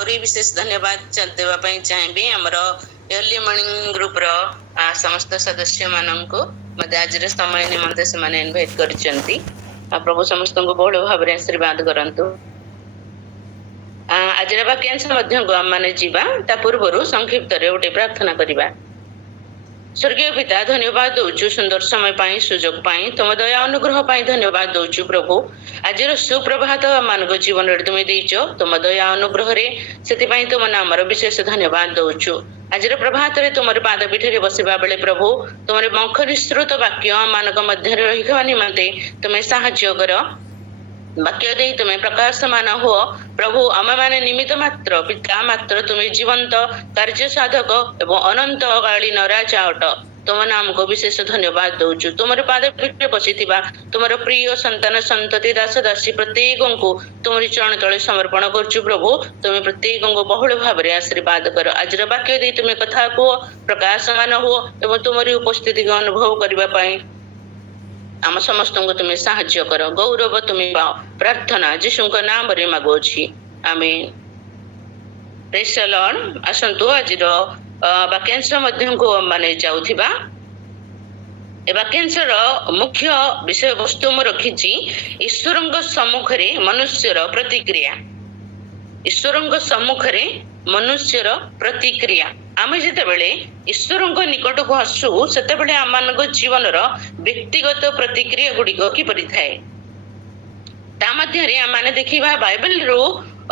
आहरी विशेष धन्यवाद देवा चाहिए आमर अर्ली मॉर्निंग ग्रुप रो समस्त सदस्य माननको मते आज समय निमंते से माने इनवाइट करचंती प्रभु समस्त को बहुल भाव आशीर्वाद करंतु। आज वाक्यांश मध्य को आम जीवा ता पूर्व संक्षिप्त रे गोटे प्रार्थना करिबा। स्वर्गीय पिता धन्यवाद दौचु सुंदर समय पाई सुजोग पाई तुम दया अनुग्रह पाई धन्यवाद दौचु प्रभु। आज सुप्रभात मानक जीवन तुम देच तुम दया अनुग्रह रे से तुम नाम विशेष धन्यवाद दौचु। आज प्रभात रे तुम पाद पीठ बसवा बेले प्रभु तुम मुख निश्रुत वाक्य मानक मध्य रही निमंते तुम्हें साहाय्य कर वाक्य दे तुम्हें प्रकाशमान हो प्रभु आम माने निमित्त मात्र पिता मात्र तुम्हें जीवंत कार्य साधक एवं अनंत कालीन राजा अट तुम नाम को विशेष धन्यवाद दौचु। तुम पाद पीठ बसी तुम प्रिय संतान संतति दास दासी प्रत्येक को तुम चरण तले समर्पण करचु प्रभु। तुम प्रत्येक को बहुल भाव आशीर्वाद कर आज वाक्य दे तुम्हें कथा कह प्रकाशमान हो एवं तुमरी उपस्थिति को अनुभव करने आम समस्त को तुम्हें साहाय्य कर गौरव तुम्हें पाओ प्रार्थना जीशु नाम रे मागुछि आमीन। Praise the Lord. आसंतु आज वाक्यांश मध्य को माने जाउथिबा ए वाक्यांश मुख्य विषय वस्तु मु रखिछि ईश्वरंग सम्मुख रे मनुष्यर प्रतिक्रिया। ईश्वरंग सम्मुख रे मनुष्यर प्रतिक्रिया आम जिते ईश्वर निकट को आसु से आम जीवन व्यक्तिगत प्रतिक्रिया गुड़िक किपरि थाए आम देखा बाइबल रू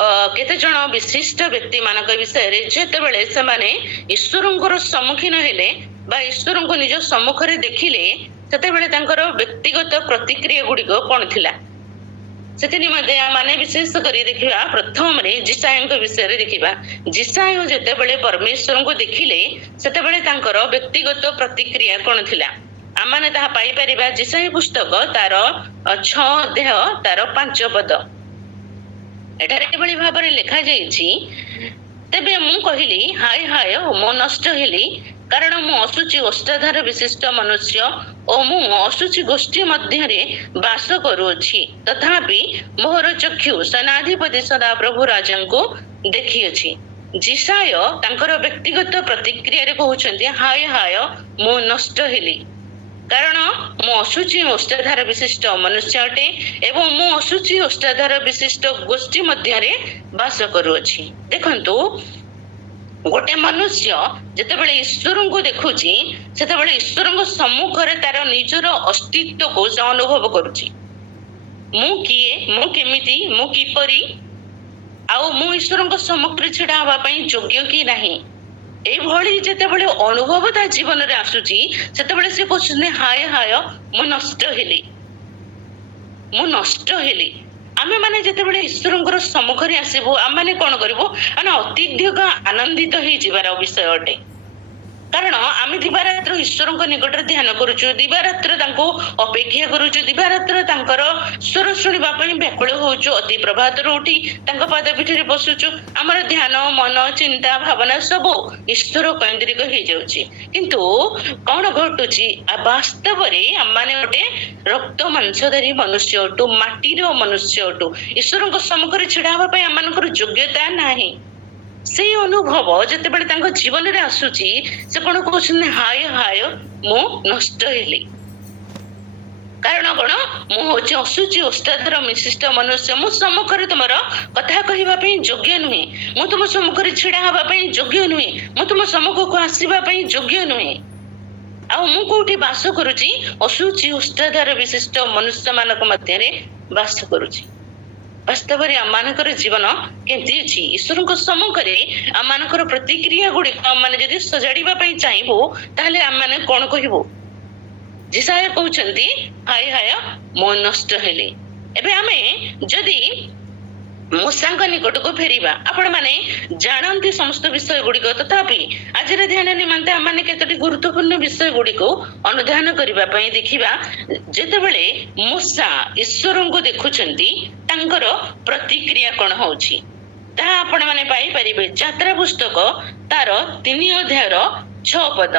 केते जन विशिष्ट व्यक्ति मान विषय जिते से ईश्वर सम्मुखीन हेले बा ईश्वर को निज सम्मुख रे देखिले सेते व्यक्तिगत प्रतिक्रिया गुड़िक कौन थिला से निमंते माने विशेष करी देखिबा। प्रथम रे जिसाय विषय देखिबा। जिसाय जेते बेले परमेश्वर को देखिले सेते बेले तांकर व्यक्तिगत प्रतिक्रिया कोन थिला आम माने ताहा पाई परिबा। जिसाय पुस्तक तार 6 अध्याय तार 5 पद एटारे एभली भाबरे लिखा जाईछि तेबे मु कहिली हाय हाय मो नष्ट हेली कारण मु असुचि ओष्ठाधार विशिष्ट मनुष्य और मु असुचि गोष्ठी मध्य बास करुछि तथापि मोहर चक्षु सेनाधिपति सदा प्रभु राजा को देखी अछि। जिसाय तांकर व्यक्तिगत प्रतिक्रिया रे कहउछन्ती हाय हाय मु नष्ट हेली कारण मु असुचि ओष्ठाधार विशिष्ट मनुष्य अटे एवं मु असुचि ओष्ठाधार विशिष्ट गोष्ठी मध्य बास करुछि। देखंतु गोटे मनुष्य जितेबाला ईश्वर को देखुची सेतेबाला ईश्वर सम्मुख रे तार निजर अस्तित्व को से अनुभव करुची। मु किए मु केमिति मु किपरि आउ मु ईश्वर सम्मुख रे छिड़ा हवा पई योग्य कि नाही ए भली जितेबाला अनुभव ता जीवन रे आसुची सेतेबाला से कहछने हाय हाय मु नष्ट हेली मु नष्ट हेली। आमे माने जेतेबेले ईश्वरंकर सम्मुख रे आसीबो आम माने कोन करबो माने अत्यधिक आनंदित हो जिबार विषय अटे कारण आमे दिवारात्र ईश्वरंक निकट ध्यान करूछु दिवारात्र तांको अपेक्षा करूछु दिवारात्र तांकर स्वर सुनिबा पई व्याकुल होउछु अति प्रभात रो उठी तांको पाद पीठ रे बसुछु हमर ध्यान मन चिंता भावना सब ईश्वर केंद्रित हो जाउछि। किंतु कोन घटुछि वास्तव रे हम माने गोटे रक्त मांसधारी मनुष्य अटु माटीर मनुष्य अटु ईश्वरंक सम्मुख रे छिड़ा हबा पई हमनकर योग्यता नाही। से अनुभव जते बेले तांको जीवन रे आसुची से कोन कहउछन हाय हाय मु नष्ट हेली कारण कोन मु होची असुची ओष्ठाधार विशिष्ट मनुष्य मु सम्मुख रे तुमर कथा कहिबा पई योग्य नुहे मु तुम सम्मुख रे छिड़ा हबा पई योग्य नुहे मु तुम सम्मुख को आसीबा पई योग्य नुहे आ मु कोठी वास करूची असुची ओष्ठाधार विशिष्ट मनुष्य मानक मध्य रे वास करूची। वास्तव में आम जीवन केमती अच्छी ईश्वर सम्मुख में आम प्रतिक्रिया गुड़िक मैंने जदि सजाड़ा चाहबू ताहले आम मैंने कौन कहबू। जिसाय कहउछन्ती हाय हाय मो नष्ट हेले। एबे आमे जदि मूसा निकट को फेरिबा आपण माने जानती समस्त विषय गुड़िक तथापि आज ध्यान निमंते आम मैंने केतोटी गुरुत्वपूर्ण विषय गुड़िक अनुधान करबा पई देखिबा। जेतेबेले मूसा ईश्वर को देखुछन्ती तांकर प्रतिक्रिया कोन होउछि ताहा आपण माने पाई परिबे। यात्रा पुस्तक तार 3 अध्याय 6 पद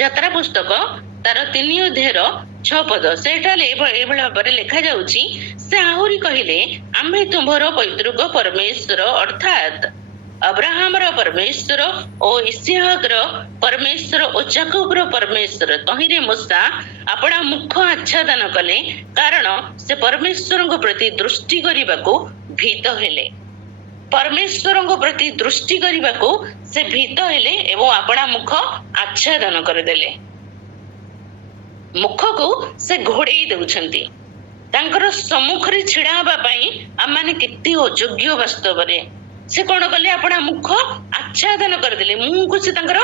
यात्रा पुस्तक ତାର 3 ଅଧ୍ୟାୟର 6 ପଦ ସେଠାରେ ଏଭଳି ଭାବରେ ଲେଖାଯାଉଛି, ସେ ଆହୁରି କହିଲେ, ଆମେ ତୁମର ପୈତୃକ ପରମେଶ୍ୱର ଅର୍ଥାତ୍ ଅବ୍ରାହମର ପରମେଶ୍ୱର ଓ ଇସ୍ହାକର ପରମେଶ୍ୱର ଓ ଯାକୋବର ପରମେଶ୍ୱର। ତହିଁରେ ମୂଷା ଆପଣା ମୁଖ ଆଚ୍ଛାଦନ କଲେ, କାରଣ ସେ ପରମେଶ୍ୱରଙ୍କ ପ୍ରତି ଦୃଷ୍ଟି କରିବାକୁ ଭୀତ ହେଲେ। ପରମେଶ୍ୱରଙ୍କ ପ୍ରତି ଦୃଷ୍ଟି କରିବାକୁ ସେ ଭୀତ ହେଲେ ଏବଂ ଆପଣା ମୁଖ ଆଚ୍ଛାଦନ କରିଦେଲେ। ମୁଖକୁ ସେ ଘୋଡେଇ ଦେଉଛନ୍ତି। ତାଙ୍କର ସମ୍ମୁଖରେ ଛିଡା ହେବା ପାଇଁ ଆମମାନେ କେତେ ଅଯୋଗ୍ୟ ବାସ୍ତବରେ। ସେ କଣ କଲେ? ଆପଣା ମୁଖ ଆଚ୍ଛାଦନ କରିଦେଲେ। ମୁହଁକୁ ସେ ତାଙ୍କର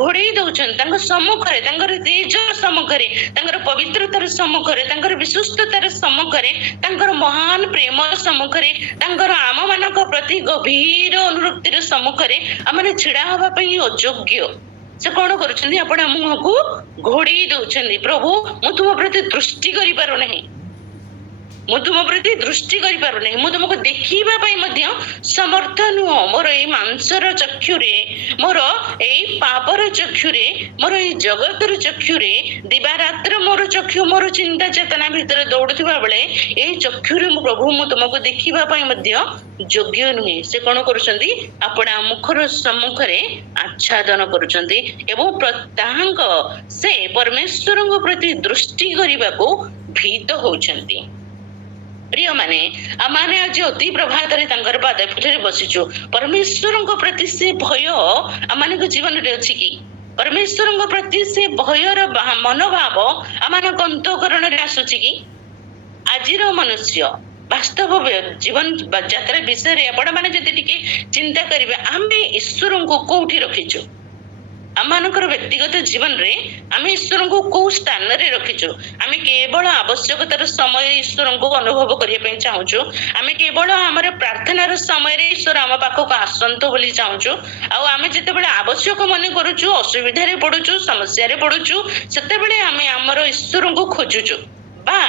ଘୋଡେଇ ଦଉଛନ୍ତି। ତାଙ୍କ ସମ୍ମୁଖରେ, ତାଙ୍କର ତେଜ ସମ୍ମୁଖରେ, ତାଙ୍କର ପବିତ୍ରତାର ସମ୍ମୁଖରେ, ତାଙ୍କର ବିଶ୍ୱସ୍ତତାର ସମ୍ମୁଖରେ, ତାଙ୍କର ମହାନ ପ୍ରେମ ସମ୍ମୁଖରେ, ତାଙ୍କର ଆମମାନଙ୍କ ପ୍ରତି ଗଭୀର ଅନୁରକ୍ତିର ସମ୍ମୁଖରେ ଆମମାନେ ଛିଡା ହେବା ପାଇଁ ଅଯୋଗ୍ୟ। ସେ କଣ କରୁଛନ୍ତି? ଆପଣା ମୁହଁକୁ ଘୋଡେଇ ଦଉଛନ୍ତି। ପ୍ରଭୁ, ମୁଁ ତୁମ ପ୍ରତି ଦୃଷ୍ଟି କରିପାରୁନାହିଁ, ମୁଁ ତୁମ ପ୍ରତି ଦୃଷ୍ଟି କରିପାରୁନାହିଁ, ମୁଁ ତୁମକୁ ଦେଖିବା ପାଇଁ ମଧ୍ୟ ସମର୍ଥ ନୁହଁ। ମୋର ଏଇ ମାଂସର ଚକ୍ଷୁରେ, ମୋର ଏଇ ପାପର ଚକ୍ଷୁରେ, ମୋର ଏଇ ଜଗତର ଚକ୍ଷୁରେ, ଦିବାରାତ୍ର ମୋର ଚକ୍ଷୁ ମୋର ଚିନ୍ତା ଚେତନା ଭିତରେ ଦୌଡୁଥିବା ବେଳେ ଏଇ ଚକ୍ଷୁରେ ମୁଁ ପ୍ରଭୁ, ମୁଁ ତୁମକୁ ଦେଖିବା ପାଇଁ ମଧ୍ୟ ଯୋଗ୍ୟ ନୁହେଁ। ସେ କଣ କରୁଛନ୍ତି? ଆପଣା ମୁଖର ସମ୍ମୁଖରେ ଆଚ୍ଛାଦନ କରୁଛନ୍ତି ଏବଂ ତାହାଙ୍କ ସେ ପରମେଶ୍ୱରଙ୍କ ପ୍ରତି ଦୃଷ୍ଟି କରିବାକୁ ଭୀତ ହଉଛନ୍ତି। ପ୍ରିୟମାନେ, ଆମମାନେ ଆଜି ଅତି ପ୍ରଭାତରେ ତାଙ୍କର ପାଦପୀଠରେ ବସିଛୁ। ପରମେଶ୍ୱରଙ୍କ ପ୍ରତି ସେ ଭୟ ଆମମାନଙ୍କ ଜୀବନରେ ଅଛି କି? ପରମେଶ୍ୱରଙ୍କ ପ୍ରତି ସେ ଭୟର ମନୋଭାବ ଆମମାନଙ୍କ ଅନ୍ତଃକରଣରେ ଆସୁଛି କି? ଆଜିର ମନୁଷ୍ୟ ବାସ୍ତବ ଜୀବନ ଯାତ୍ରା ବିଷୟରେ ଆପଣମାନେ ଯଦି ଟିକେ ଚିନ୍ତା କରିବେ, ଆମେ ଈଶ୍ୱରଙ୍କୁ କୋଉଠି ରଖିଛୁ? ଆମମାନଙ୍କର ବ୍ୟକ୍ତିଗତ ଜୀବନରେ ଆମେ ଈଶ୍ୱରଙ୍କୁ କୋଉ ସ୍ଥାନରେ ରଖିଛୁ? ଆମେ କେବଳ ଆବଶ୍ୟକତାର ସମୟରେ ଈଶ୍ୱରଙ୍କୁ ଅନୁଭବ କରିବା ପାଇଁ ଚାହୁଁଛୁ। ଆମେ କେବଳ ଆମର ପ୍ରାର୍ଥନାର ସମୟରେ ଈଶ୍ୱର ଆମ ପାଖକୁ ଆସନ୍ତୁ ବୋଲି ଚାହୁଁଛୁ। ଆଉ ଆମେ ଯେତେବେଳେ ଆବଶ୍ୟକ ମନେ କରୁଛୁ, ଅସୁବିଧାରେ ପଡୁଛୁ, ସମସ୍ୟାରେ ପଡୁଛୁ, ସେତେବେଳେ ଆମେ ଆମର ଈଶ୍ୱରଙ୍କୁ ଖୋଜୁଛୁ। ବା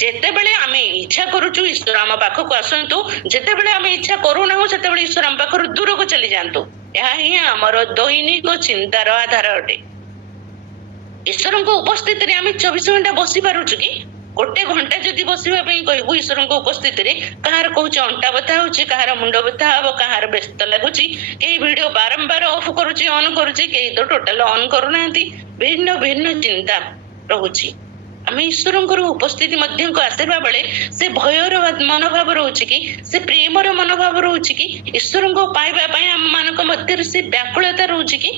ଯେତେବେଳେ ଆମେ ଇଚ୍ଛା କରୁଛୁ ଈଶ୍ୱର ଆମ ପାଖକୁ ଆସନ୍ତୁ, ଯେତେବେଳେ ଆମେ ଇଚ୍ଛା କରୁନାହୁଁ ସେତେବେଳେ ଈଶ୍ୱର ଆମ ପାଖରୁ ଦୂରକୁ ଚାଲି ଯାଆନ୍ତୁ। ଏହା ହିଁ ଆମର ଦୈନିକ ଚିନ୍ତାର ଆଧାର ଅଟେ। ଈଶ୍ୱରଙ୍କ ଉପସ୍ଥିତିରେ ଆମେ 24 ଘଣ୍ଟା ବସି ପାରୁଛୁ କି? ଗୋଟେ ଘଣ୍ଟା ଯଦି ବସିବା ପାଇଁ କହିବୁ ଈଶ୍ୱରଙ୍କ ଉପସ୍ଥିତିରେ, କାହାର କହୁଛି ଅଣ୍ଟା ବଥା ହଉଛି, କାହାର ମୁଣ୍ଡ ବଥା ହବ, କାହାର ବ୍ୟସ୍ତ ଲାଗୁଛି, କେହି ଭିଡିଓ ବାରମ୍ବାର ଅଫ୍ କରୁଛି, ଅନ୍ କରୁଛି, କେହି ତ ଟୋଟାଲ ଅନ୍ କରୁନାହାନ୍ତି। ଭିନ୍ନ ଭିନ୍ନ ଚିନ୍ତା ରହୁଛି। ଆମେ ଈଶ୍ୱରଙ୍କର ଉପସ୍ଥିତି ମଧ୍ୟକୁ ଆସିବା ବେଳେ ସେ ଭୟର ମନୋଭାବ ରହୁଛି କି? ସେ ପ୍ରେମର ମନୋଭାବ ରହୁଛି କି? ଈଶ୍ୱରଙ୍କୁ ପାଇବା ପାଇଁ ଆମ ମାନଙ୍କ ମଧ୍ୟରେ ସେ ବ୍ୟାକୁଳତା ରହୁଛି କି?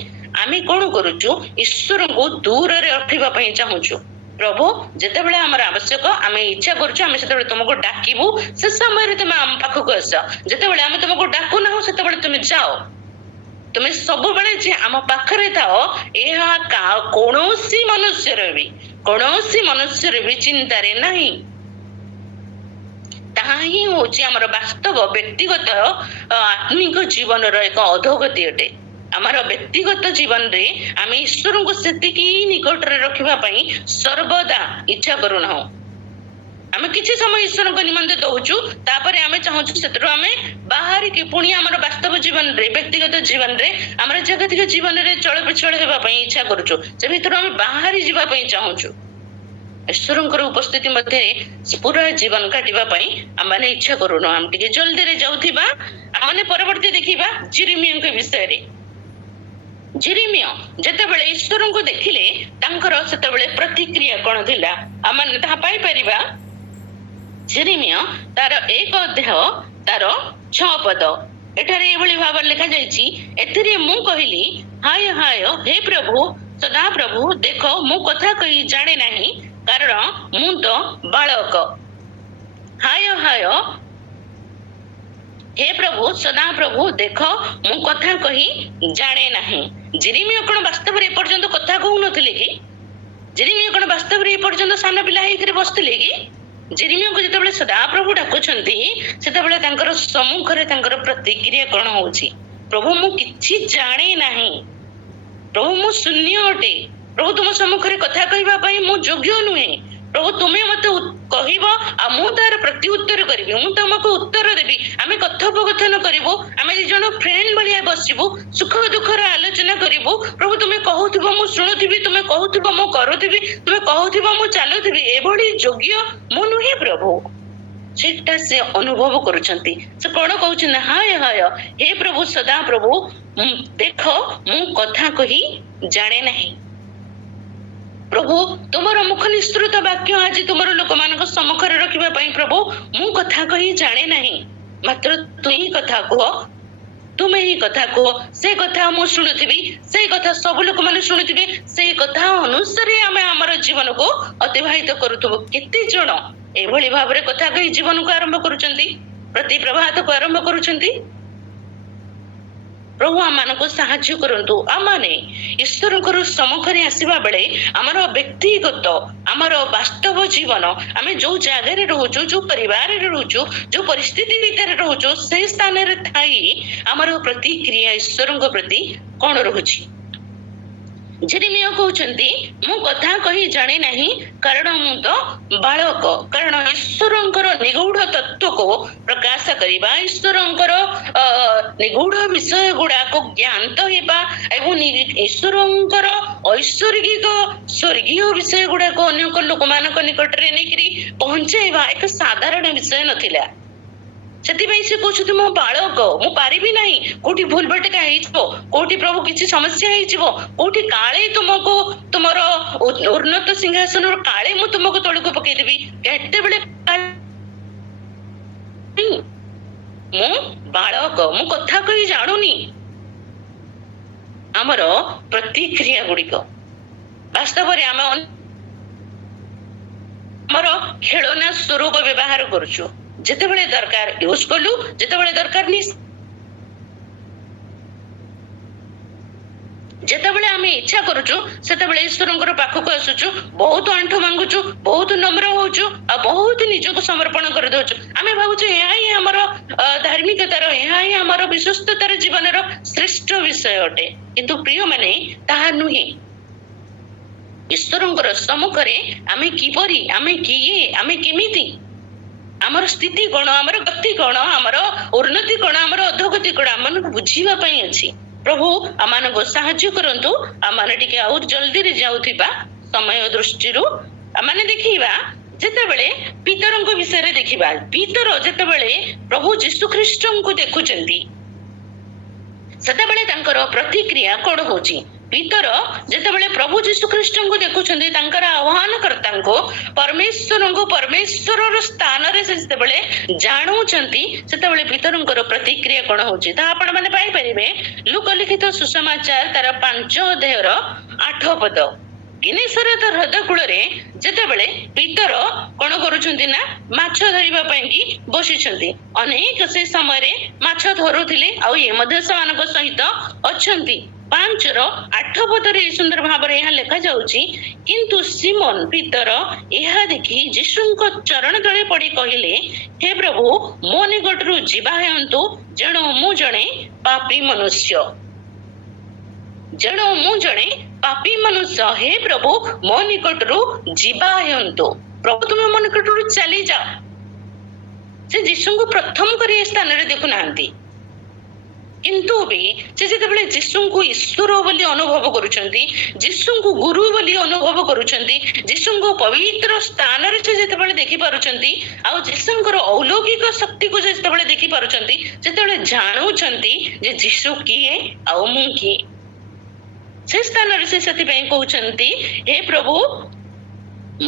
ଆମେ କଣ କରୁଛୁ? ଈଶ୍ୱରଙ୍କୁ ଦୂରରେ ରଖିବା ପାଇଁ ଚାହୁଁଛୁ। ପ୍ରଭୁ, ଯେତେବେଳେ ଆମର ଆବଶ୍ୟକ, ଆମେ ଇଚ୍ଛା କରୁଛୁ, ଆମେ ସେତେବେଳେ ତୁମକୁ ଡାକିବୁ, ସେ ସମୟରେ ତୁମେ ଆମ ପାଖକୁ ଆସ। ଯେତେବେଳେ ଆମେ ତୁମକୁ ଡାକୁନାହୁଁ ସେତେବେଳେ ତୁମେ ଯାଅ। ତୁମେ ସବୁବେଳେ ଯେ ଆମ ପାଖରେ ଥାଅ, ଏହା କୌଣସି ମନୁଷ୍ୟର ବି ଚିନ୍ତାରେ ନାହିଁ। ତାହା ହିଁ ହଉଛି ଆମର ବାସ୍ତବ ବ୍ୟକ୍ତିଗତ ଆତ୍ମିକ ଜୀବନର ଏକ ଅଧୋଗତି ଅଟେ। ଆମର ବ୍ୟକ୍ତିଗତ ଜୀବନରେ ଆମେ ଈଶ୍ୱରଙ୍କୁ ସେତିକି ନିକଟରେ ରଖିବା ପାଇଁ ସର୍ବଦା ଇଚ୍ଛା କରୁନାହୁଁ। ଆମେ କିଛି ସମୟ ଈଶ୍ୱରଙ୍କ ନିମନ୍ତେ ଦଉଛୁ, ତାପରେ ଆମେ ଚାହୁଁଛୁ ସେଥିରୁ ଆମେ ବାହାରିକି ପୁଣି ଆମର ବାସ୍ତବ ଜୀବନରେ, ବ୍ୟକ୍ତିଗତ ଜୀବନରେ, ଆମର ଜାଗତିକ ଜୀବନରେ ଚଳପ୍ରଚଳ ହେବା ପାଇଁ ଇଚ୍ଛା କରୁଛୁ। ସେ ଭିତରୁ ଆମେ ବାହାରି ଯିବା ପାଇଁ ଚାହୁଁଛୁ। ଈଶ୍ୱରଙ୍କର ଉପସ୍ଥିତି ମଧ୍ୟରେ ପୁରା ଜୀବନ କାଟିବା ପାଇଁ ଆମେ ଇଚ୍ଛା କରୁନୁ। ଆମେ ଟିକେ ଜଲ୍ଦିରେ ଯାଉଥିବା। ଆମେ ପରବର୍ତ୍ତୀ ଦେଖିବା ଜିରିମିୟଙ୍କ ବିଷୟରେ। ଜିରିମିୟ ଯେତେବେଳେ ଈଶ୍ୱରଙ୍କୁ ଦେଖିଲେ, ତାଙ୍କର ସେତେବେଳେ ପ୍ରତିକ୍ରିୟା କଣ ଥିଲା ଆମେ ତାହା ପାଇପାରିବା। ଜିରିମିୟ ତାର 1 ଅଧ୍ୟାୟ ତାର 6 ପଦ ଏଠାରେ ଏଭଳି ଭାବରେ ଲେଖାଯାଇଛି, ଏଥିରେ ମୁଁ କହିଲି, ହାୟ ହାୟ ହେ ପ୍ରଭୁ, ସଦାପ୍ରଭୁ, ଦେଖ ମୁଁ କଥା କହି ଜାଣେ ନାହିଁ, କାରଣ ମୁଁ ତ ବାଳକ। ହାୟ ହାୟ ହେ ପ୍ରଭୁ, ସଦାପ୍ରଭୁ, ଦେଖ ମୁଁ କଥା କହି ଜାଣେ ନାହିଁ। ଜିରିମିୟ କଣ ବାସ୍ତବରେ ଏପର୍ଯ୍ୟନ୍ତ କଥା କହୁନଥିଲେ କି? ଜିରିମିୟ କଣ ବାସ୍ତବରେ ଏପର୍ଯ୍ୟନ୍ତ ସାନ ପିଲା ହେଇକରି ବସିଥିଲେ କି? ଜିରିମିୟଙ୍କୁ ଯେତେବେଳେ ସଦାପ୍ରଭୁ ଡାକୁଛନ୍ତି, ସେତେବେଳେ ତାଙ୍କର ସମ୍ମୁଖରେ ତାଙ୍କର ପ୍ରତିକ୍ରିୟା କଣ ହଉଛି? ପ୍ରଭୁ, ମୁଁ କିଛି ଜାଣେ ନାହିଁ। ପ୍ରଭୁ, ମୁଁ ଶୂନ୍ୟ ଅଟେ। ପ୍ରଭୁ, ତୁମ ସମ୍ମୁଖରେ କଥା କହିବା ପାଇଁ ମୁଁ ଯୋଗ୍ୟ ନୁହେଁ। ପ୍ରଭୁ, ତୁମେ ମତେ କହିବ ଆଉ ମୁଁ ତାର ପ୍ରତି ଉତ୍ତର କରିବି, ମୁଁ ତମକୁ ଉତ୍ତର ଦେବି। ଆମେ କଥୋପକଥନ କରିବୁ, ଆମେ 2 ଜଣ ଫ୍ରେଣ୍ଡ ଭଳିଆ ବସିବୁ, ସୁଖ ଦୁଃଖର ଆଲୋଚନା କରିବୁ। ପ୍ରଭୁ, ତୁମେ କହୁଛ କହୁଥିବ ମୁଁ ଶୁଣୁଥିବି, ତୁମେ କହୁଥିବ ମୁଁ କରୁଥିବି, ତୁମେ କହୁଥିବ ମୁଁ ଚାଲୁଥିବି, ଏଭଳି ଯୋଗ୍ୟ ମୁଁ ନୁହେଁ ପ୍ରଭୁ। ସେଟା ସେ ଅନୁଭବ କରୁଛନ୍ତି। ସେ କଣ କହୁଛନ୍ତି ନା, ହାୟ ହାୟ ହେ ପ୍ରଭୁ ସଦା ପ୍ରଭୁ, ଦେଖ ମୁଁ କଥା କହି ଜାଣେ ନାହିଁ। ପ୍ରଭୁ ତୁମର ମୁଖ ନିଃସୃତ ବାକ୍ୟ ଆଜି ତୁମର ଲୋକମାନଙ୍କ ସମ୍ମୁଖରେ ରଖିବା ପାଇଁ ପ୍ରଭୁ ମୁଁ କଥା କହି ଜାଣେ ନାହିଁ, ମାତ୍ର ତୁମେ ହିଁ କଥା କୁହ, ତୁମେ ହିଁ କଥା କୁହ। ସେ କଥା ମୁଁ ଶୁଣୁଥିବି, ସେଇ କଥା ସବୁ ଲୋକମାନେ ଶୁଣୁଥିବେ, ସେଇ କଥା ଅନୁସାରେ ଆମେ ଆମର ଜୀବନକୁ ଅତିବାହିତ କରୁଥିବୁ। କେତେ ଜଣ ଏଭଳି ଭାବରେ କଥା କହି ଜୀବନକୁ ଆରମ୍ଭ କରୁଛନ୍ତି, ପ୍ରତି ପ୍ରଭାତକୁ ଆରମ୍ଭ କରୁଛନ୍ତି। ପ୍ରଭୁ ଆମମାନଙ୍କୁ ସାହାଯ୍ୟ କରନ୍ତୁ। ଆମମାନେ ଈଶ୍ୱରଙ୍କର ସମ୍ମୁଖରେ ଆସିବା ବେଳେ ଆମର ବ୍ୟକ୍ତିଗତ, ଆମର ବାସ୍ତବ ଜୀବନ, ଆମେ ଯୋଉ ଜାଗାରେ ରହୁଛୁ, ଯୋଉ ପରିବାରରେ ରହୁଛୁ, ଯୋଉ ପରିସ୍ଥିତି ଭିତରେ ରହୁଛୁ, ସେଇ ସ୍ଥାନରେ ଥାଇ ଆମର ପ୍ରତିକ୍ରିୟା ଈଶ୍ୱରଙ୍କ ପ୍ରତି କଣ ରହୁଛି। ଜେରେମିୟା କହୁଛନ୍ତି, ମୁଁ କଥା କହି ଜାଣେ ନାହିଁ, କାରଣ ମୁଁ ତ ବାଳକ। କାରଣ ଈଶ୍ୱରଙ୍କର ନିଗୂଢ ତତ୍ତ୍ୱକୁ ପ୍ରକାଶ କରିବା, ଈଶ୍ୱରଙ୍କର ନିଗୂଢ ବିଷୟ ଗୁଡାକ ଜ୍ଞାତ ହେବା ଏବଂ ଈଶ୍ୱରଙ୍କର ଐଶ୍ୱରିକ ସ୍ୱର୍ଗୀୟ ବିଷୟ ଗୁଡାକ ଅନ୍ୟ ଲୋକମାନଙ୍କ ନିକଟରେ ନେଇକରି ପହଞ୍ଚାଇବା ଏକ ସାଧାରଣ ବିଷୟ ନଥିଲା। ସେଥିପାଇଁ ସେ କହୁଛନ୍ତି, ମୁଁ ବାଳକ, ମୁଁ ପାରିବି ନାହିଁ। କୋଉଠି ଭୁଲ ଭଟକା ହେଇଯିବ, କୋଉଠି ପ୍ରଭୁ କିଛି ସମସ୍ୟା ହେଇଯିବ, କୋଉଠି କାଳେ ତୁମକୁ ତୁମର ଉନ୍ନତ ସିଂହାସନରୁ କାଳେ ମୁଁ ତୁମକୁ ତଳକୁ ପକେଇଦେବି, କେତେବେଳେ ମୁଁ ବାଳକ, ମୁଁ କଥା କହି ଜାଣୁନି। ଆମର ପ୍ରତିକ୍ରିୟା ଗୁଡିକ ବାସ୍ତବରେ ଆମେ ଆମର ଖେଳନା ସ୍ୱରୂପ ବ୍ୟବହାର କରୁଛୁ। ଯେତେବେଳେ ଦରକାର ୟୁଜ କଲୁ, ଯେତେବେଳେ ଦରକାର ଯେତେବେଳେ ଆମେ ଇଚ୍ଛା କରୁଛୁ ସେତେବେଳେ ଈଶ୍ୱରଙ୍କର ପାଖକୁ ଆସୁଛୁ, ବହୁତ ଆଣ୍ଠୁ ଭାଙ୍ଗୁଛୁ, ବହୁତ ନମ୍ର ହଉଛୁ, ଆଉ ବହୁତ ନିଜକୁ ସମର୍ପଣ କରିଦଉଛୁ। ଆମେ ଭାବୁଛୁ ଏହା ହିଁ ଆମର ଧାର୍ମିକତାର, ଏହା ହିଁ ଆମର ବିଶ୍ୱସ୍ତତାର ଜୀବନର ଶ୍ରେଷ୍ଠ ବିଷୟ ଅଟେ। କିନ୍ତୁ ପ୍ରିୟମାନେ, ତାହା ନୁହେଁ। ଈଶ୍ୱରଙ୍କର ସମ୍ମୁଖରେ ଆମେ କିପରି, ଆମେ କିଏ, ଆମେ କେମିତି, ଆମର ସ୍ଥିତି କଣ, ଆମର ଗତି କଣ, ଆମର ଉନ୍ନତି କଣ, ଆମର ଅଧୋଗତି କଣ, ଆମମାନଙ୍କୁ ବୁଝିବା ପାଇଁ ଅଛି। ପ୍ରଭୁ ଆମମାନଙ୍କୁ ସାହାଯ୍ୟ କରନ୍ତୁ। ଆମମାନେ ଟିକେ ଆଉ ଜଲ୍ଦିରେ ଯାଉଥିବା ସମୟ ଦୃଷ୍ଟିରୁ ଆମମାନେ ଦେଖିବା, ଯେତେବେଳେ ପିତରଙ୍କ ବିଷୟରେ ଦେଖିବା। ପିତର ଯେତେବେଳେ ପ୍ରଭୁ ଯୀଶୁ ଖ୍ରୀଷ୍ଟଙ୍କୁ ଦେଖୁଛନ୍ତି, ସେତେବେଳେ ତାଙ୍କର ପ୍ରତିକ୍ରିୟା କଣ ହଉଛି। ପିତର ଯେତେବେଳେ ପ୍ରଭୁ ଯୀଶୁ ଖ୍ରୀଷ୍ଟଙ୍କୁ ଦେଖୁଛନ୍ତି, ତାଙ୍କର ଆହ୍ୱାନକର୍ତ୍ତାଙ୍କୁ, ପରମେଶ୍ୱରଙ୍କୁ ପରମେଶ୍ୱରର ସ୍ଥାନରେ ସେ ଯେତେବେଳେ ଜାଣୁଛନ୍ତି, ସେତେବେଳେ ପିତରଙ୍କର ପ୍ରତିକ୍ରିୟା କଣ ହଉଛି ତାହା ଆପଣ ମାନେ ପାଇପାରିବେ ଲୁକ ଲିଖିତ ସୁସମାଚାର ତାର 5 ଅଧ୍ୟାୟର 8 ପଦ। ଗିନେସରତ ହ୍ରଦ କୂଳରେ ଯେତେବେଳେ ପିତର କଣ କରୁଛନ୍ତି ନା, ମାଛ ଧରିବା ପାଇଁ କି ବସିଛନ୍ତି। ଅନେକ ସେ ସମୟରେ ମାଛ ଧରୁଥିଲେ, ଆଉ ଏ ମଧ୍ୟ ସେମାନଙ୍କ ସହିତ ଅଛନ୍ତି। 5ର 8 ପଦରେ ସୁନ୍ଦର ଭାବରେ ଏହା ଲେଖାଯାଉଛି, କିନ୍ତୁ ସିମୋନ ପିତର ଏହା ଦେଖି ଯୀଶୁଙ୍କ ଚରଣ ତଳେ ପଡି କହିଲେ, ହେ ପ୍ରଭୁ, ମୋ ନିକଟରୁ ଯିବା ହେଉନ୍ତୁ, ଯେଣୁ ମୁଁ ଜଣେ ପାପୀ ମନୁଷ୍ୟ। ଯେଣୁ ମୁଁ ଜଣେ ପାପୀ ମନୁଷ୍ୟ, ହେ ପ୍ରଭୁ ମୋ ନିକଟରୁ ଯିବା ହେଉନ୍ତୁ। ପ୍ରଭୁ ତୁମେ ମୋ ନିକଟରୁ ଚାଲିଯାଅ। ସେ ଯୀଶୁଙ୍କୁ ପ୍ରଥମ କରି ଏ ସ୍ଥାନରେ ଦେଖୁନାହାନ୍ତି, କିନ୍ତୁ ବି ସେ ଯେତେବେଳେ ଯୀଶୁଙ୍କୁ ଈଶ୍ୱର ବୋଲି ଅନୁଭବ କରୁଛନ୍ତି, ଯୀଶୁଙ୍କୁ ଗୁରୁ ବୋଲି ଅନୁଭବ କରୁଛନ୍ତି, ଯୀଶୁଙ୍କୁ ପବିତ୍ର ସ୍ଥାନରେ ସେ ଯେତେବେଳେ ଦେଖିପାରୁଛନ୍ତି, ଆଉ ଯୀଶୁଙ୍କର ଅଲୌକିକ ଶକ୍ତିକୁ ଯେତେବେଳେ ଦେଖିପାରୁଛନ୍ତି, ସେତେବେଳେ ଜାଣୁଛନ୍ତି ଯେ ଯୀଶୁ କିଏ ଆଉ ମୁଁ କିଏ। ସେ ସ୍ଥାନରେ ସେ ସେଥିପାଇଁ କହୁଛନ୍ତି, ହେ ପ୍ରଭୁ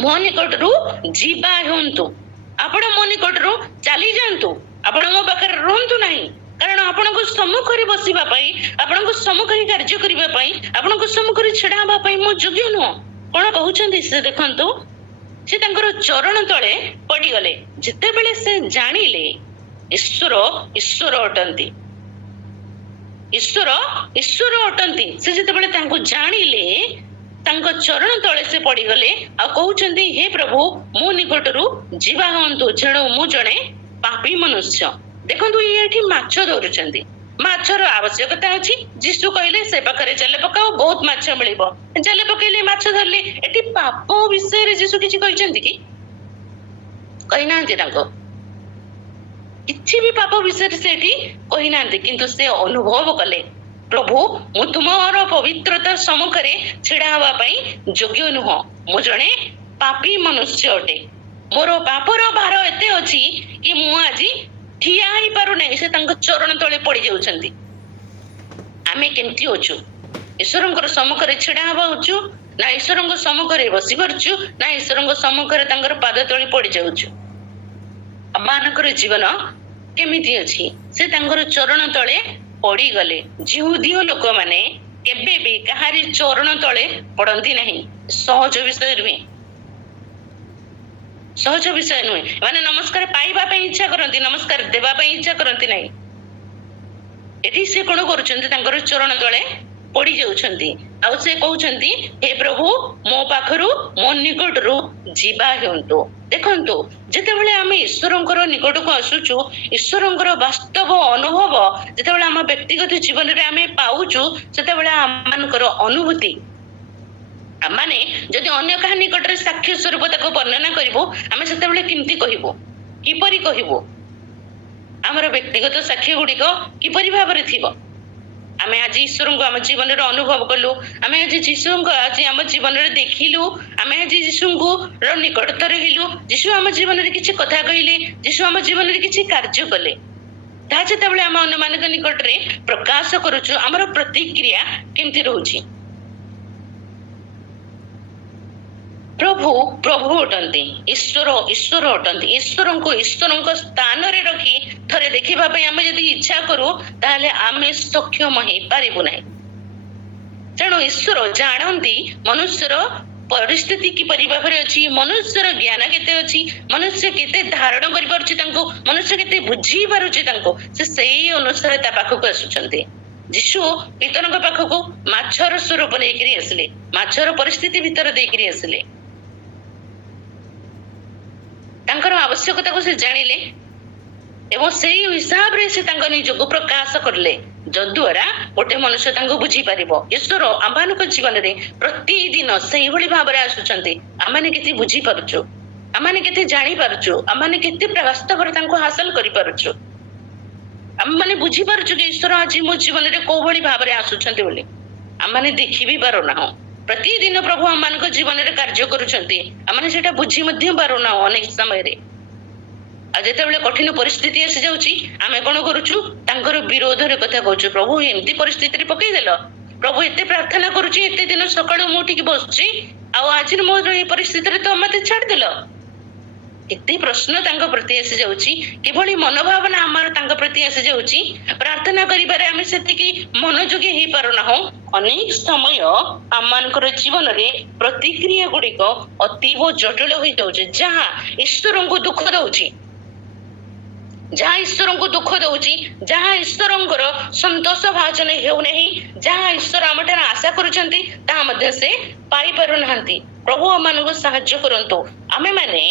ମୋ ନିକଟରୁ ଯିବା ହୁଅନ୍ତୁ, ଆପଣ ମୋ ନିକଟରୁ ଚାଲି ଯାଆନ୍ତୁ, ଆପଣ ମୋ ପାଖରେ ରୁହନ୍ତୁ ନାହିଁ। କାରଣ ଆପଣଙ୍କ ସମ୍ମୁଖରେ ବସିବା ପାଇଁ, ଆପଣଙ୍କ ସମ୍ମୁଖରେ କାର୍ଯ୍ୟ କରିବା ପାଇଁ, ଆପଣଙ୍କ ସମ୍ମୁଖରେ ଛିଡା ହେବା ପାଇଁ ମୁଁ ଯୋଗ୍ୟ ନୁହଁ। କଣ କହୁଛନ୍ତି ସେ ଦେଖନ୍ତୁ, ସେ ତାଙ୍କର ଚରଣ ତଳେ ପଡିଗଲେ। ଯେତେବେଳେ ସେ ଜାଣିଲେ ଈଶ୍ୱର ଅଟନ୍ତି, ଈଶ୍ୱର ଅଟନ୍ତି, ସେ ଯେତେବେଳେ ତାଙ୍କୁ ଜାଣିଲେ, ତାଙ୍କ ଚରଣ ତଳେ ସେ ପଡିଗଲେ, ଆଉ କହୁଛନ୍ତି, ହେ ପ୍ରଭୁ ମୋ ନିକଟରୁ ଯିବା ହୁଅନ୍ତୁ, ଯେଣୁ ମୁଁ ଜଣେ ପାପୀ ମନୁଷ୍ୟ। ଦେଖନ୍ତୁ, ଇଏ ଏଠି ମାଛ ଧରୁଛନ୍ତି, ମାଛର ଆବଶ୍ୟକତା ଅଛି। ଯୀଶୁ କହିଲେ ସେ ପାଖରେ ଜାଲ ପକାଅ, ବହୁତ ମାଛ ମିଳିବ। ଜାଲ ପକେଇଲେ, ମାଛ ଧରିଲେ। ଏଠି ପାପ ବିଷୟରେ ଯୀଶୁ କିଛି କହିଛନ୍ତି କି? କହିନାହାନ୍ତି। ତାଙ୍କ କିଛି ବି ପାପ ବିଷୟରେ ସେ ଏଠି କହିନାହାନ୍ତି, କିନ୍ତୁ ସେ ଅନୁଭବ କଲେ ପ୍ରଭୁ ମୁଁ ତୁମର ପବିତ୍ରତା ସମ୍ମୁଖରେ ଛିଡା ହେବା ପାଇଁ ଯୋଗ୍ୟ ନୁହଁ, ମୁଁ ଜଣେ ପାପୀ ମନୁଷ୍ୟ ଅଟେ, ମୋର ପାପର ଭାର ଏତେ ଅଛି କି ମୁଁ ଆଜି ଠିଆ ହେଇପାରୁନାହିଁ। ସେ ତାଙ୍କ ଚରଣ ତଳେ ପଡି ଯାଉଛନ୍ତି। ଆମେ କେମିତି ଅଛୁ? ଈଶ୍ୱରଙ୍କର ସମ୍ମୁଖରେ ଛିଡା ହେବା ଉଚୁ ନା ଈଶ୍ୱରଙ୍କ ସମ୍ମୁଖରେ ବସି ପାରୁଛୁ ନା ଈଶ୍ୱରଙ୍କ ସମ୍ମୁଖରେ ତାଙ୍କର ପାଦ ତଳେ ପଡି ଯାଉଛୁ? ଆମମାନଙ୍କର ଜୀବନ କେମିତି ଅଛି? ସେ ତାଙ୍କର ଚରଣ ତଳେ ପଡିଗଲେ। ଜିହୁଦୀୟ ଲୋକମାନେ କେବେ ବି କାହାରି ଚରଣ ତଳେ ପଡନ୍ତି ନାହିଁ। ସହଜ ବିଷୟ ନୁହେଁ, ସହଜ ବିଷୟ ନୁହେଁ। ମାନେ ନମସ୍କାର ପାଇବା ପାଇଁ ଇଚ୍ଛା କରନ୍ତି, ନମସ୍କାର ଦେବା ପାଇଁ ଇଚ୍ଛା କରନ୍ତି ନାହିଁ। ଏଠି ସେ କଣ କରୁଛନ୍ତି? ତାଙ୍କର ଚରଣ ତଳେ ପଡି ଯାଉଛନ୍ତି। ଆଉ ସେ କହୁଛନ୍ତି, ହେ ପ୍ରଭୁ ମୋ ପାଖରୁ ମୋ ନିକଟରୁ ଯିବା ହେଉନ୍ତୁ। ଦେଖନ୍ତୁ, ଯେତେବେଳେ ଆମେ ଈଶ୍ୱରଙ୍କର ନିକଟକୁ ଆସୁଛୁ, ଈଶ୍ୱରଙ୍କର ବାସ୍ତବ ଅନୁଭବ ଯେତେବେଳେ ଆମ ବ୍ୟକ୍ତିଗତ ଜୀବନରେ ଆମେ ପାଉଛୁ, ସେତେବେଳେ ଆମମାନଙ୍କର ଅନୁଭୂତି, ଆମେ ଯଦି ଅନ୍ୟ କାହା ନିକଟରେ ସାକ୍ଷ୍ୟ ସ୍ୱରୂପ ତାକୁ ବର୍ଣ୍ଣନା କରିବୁ, ଆମେ ସେତେବେଳେ କେମିତି କହିବୁ? କିପରି କହିବୁ? ଆମର ବ୍ୟକ୍ତିଗତ ସାକ୍ଷ୍ୟ ଗୁଡିକ କିପରି ଭାବରେ ଥିବ? ଆମେ ଆଜି ଈଶ୍ୱରଙ୍କୁ ଆମ ଜୀବନରେ ଅନୁଭବ କଲୁ, ଆମେ ଆଜି ଯୀଶୁଙ୍କୁ ଆଜି ଆମ ଜୀବନରେ ଦେଖିଲୁ, ଆମେ ଆଜି ଯୀଶୁଙ୍କୁ ନିକଟତର ହେଲୁ, ଯୀଶୁ ଆମ ଜୀବନରେ କିଛି କଥା କହିଲେ, ଯୀଶୁ ଆମ ଜୀବନରେ କିଛି କାର୍ଯ୍ୟ କଲେ, ତାହା ଯେତେବେଳେ ଆମେ ଅନ୍ୟମାନଙ୍କ ନିକଟରେ ପ୍ରକାଶ କରୁଛୁ, ଆମର ପ୍ରତିକ୍ରିୟା କେମିତି ରହୁଛି? ପ୍ରଭୁ ପ୍ରଭୁ ଅଟନ୍ତି, ଈଶ୍ୱର ଈଶ୍ୱର ଅଟନ୍ତି। ଈଶ୍ୱରଙ୍କୁ ଈଶ୍ୱରଙ୍କ ସ୍ଥାନରେ ରଖି ଥରେ ଦେଖିବା ପାଇଁ ଆମେ ଯଦି ଇଚ୍ଛା କରୁ, ତାହେଲେ ଆମେ ସକ୍ଷମ ହେଇପାରିବୁ ନାହିଁ। ତେଣୁ ଈଶ୍ୱର ଜାଣନ୍ତି ମନୁଷ୍ୟର ପରିସ୍ଥିତି କିପରି ଭାବରେ ଅଛି, ମନୁଷ୍ୟର ଜ୍ଞାନ କେତେ ଅଛି, ମନୁଷ୍ୟ କେତେ ଧାରଣ କରିପାରୁଛି ତାଙ୍କୁ, ମନୁଷ୍ୟ କେତେ ବୁଝି ପାରୁଛି ତାଙ୍କୁ। ସେ ସେଇ ଅନୁସାରେ ତା ପାଖକୁ ଆସୁଛନ୍ତି। ଯୀଶୁ ପିତରଙ୍କ ପାଖକୁ ମାଛର ସ୍ୱରୂପ ନେଇକରି ଆସିଲେ, ମାଛର ପରିସ୍ଥିତି ଭିତରେ ଦେଇକରି ଆସିଲେ। ତାଙ୍କର ଆବଶ୍ୟକତାକୁ ସେ ଜାଣିଲେ ଏବଂ ସେଇ ହିସାବରେ ସେ ତାଙ୍କ ନିଜକୁ ପ୍ରକାଶ କଲେ, ଯଦ୍ୱାରା ଗୋଟେ ମନୁଷ୍ୟ ତାଙ୍କୁ ବୁଝିପାରିବ। ଈଶ୍ୱର ଆମମାନଙ୍କ ଜୀବନରେ ପ୍ରତିଦିନ ସେଇଭଳି ଭାବରେ ଆସୁଛନ୍ତି। ଆମମାନେ କେତେ ବୁଝିପାରୁଛୁ, ଆମମାନେ କେତେ ଜାଣିପାରୁଛୁ, ଆମମାନେ କେତେ ବାସ୍ତବରେ ତାଙ୍କୁ ହାସଲ କରିପାରୁଛୁ? ଆମମାନେ ବୁଝିପାରୁଛୁ କି ଈଶ୍ୱର ଆଜି ମୋ ଜୀବନରେ କୋଉ ଭଳି ଭାବରେ ଆସୁଛନ୍ତି ବୋଲି? ଆମମାନେ ଦେଖି ବି ପାରୁନାହୁଁ। ପ୍ରତିଦିନ ପ୍ରଭୁ ଆମମାନଙ୍କ ଜୀବନରେ କାର୍ଯ୍ୟ କରୁଛନ୍ତି, ଆମମାନେ ସେଟା ବୁଝି ମଧ୍ୟ ପାରୁନାହୁଁ ଅନେକ ସମୟରେ। ଆଉ ଯେତେବେଳେ କଠିନ ପରିସ୍ଥିତି ଆସିଯାଉଛି, ଆମେ କଣ କରୁଛୁ? ତାଙ୍କର ବିରୋଧରେ କଥା କହୁଛୁ। ପ୍ରଭୁ ଏମିତି ପରିସ୍ଥିତିରେ ପକେଇଦେଲ, ପ୍ରଭୁ ଏତେ ପ୍ରାର୍ଥନା କରୁଛି, ଏତେ ଦିନ ସକାଳୁ ମୁଁ ଉଠିକି ବସୁଛି, ଆଉ ଆଜି ମୋର ଏ ପରିସ୍ଥିତିରେ ତ ମତେ ଛାଡିଦେଲ। ଏତେ ପ୍ରଶ୍ନ ତାଙ୍କ ପ୍ରତି ଆସିଯାଉଛି, କିଭଳି ମନୋଭାବନା ଆମର ତାଙ୍କ ପ୍ରତି ଆସିଯାଉଛି। ପ୍ରାର୍ଥନା କରିବାରେ ଆମେ ସେତିକି ମନୋଯୋଗୀ ହେଇପାରୁନାହୁଁ। ଅନେକ ସମୟ ଆମମାନଙ୍କର ଜୀବନରେ ପ୍ରତିକ୍ରିୟା ଗୁଡିକ ଅତୀବ ଜଟିଳ ହୋଇଯାଉଛି, ଯାହା ଈଶ୍ୱରଙ୍କୁ ଦୁଃଖ ଦଉଛି, ଯାହା ଈଶ୍ୱରଙ୍କୁ ଦୁଃଖ ଦଉଛି, ଯାହା ଈଶ୍ୱରଙ୍କର ସନ୍ତୋଷ ଭାଜନ ହେଉନାହିଁ, ଯାହା ଈଶ୍ୱର ଆମଠାରୁ ଆଶା କରୁଛନ୍ତି, ତାହା ମଧ୍ୟ ସେ ପାଇପାରୁନାହାନ୍ତି। ପ୍ରଭୁ ଆମମାନଙ୍କୁ ସାହାଯ୍ୟ କରନ୍ତୁ। ଆମେମାନେ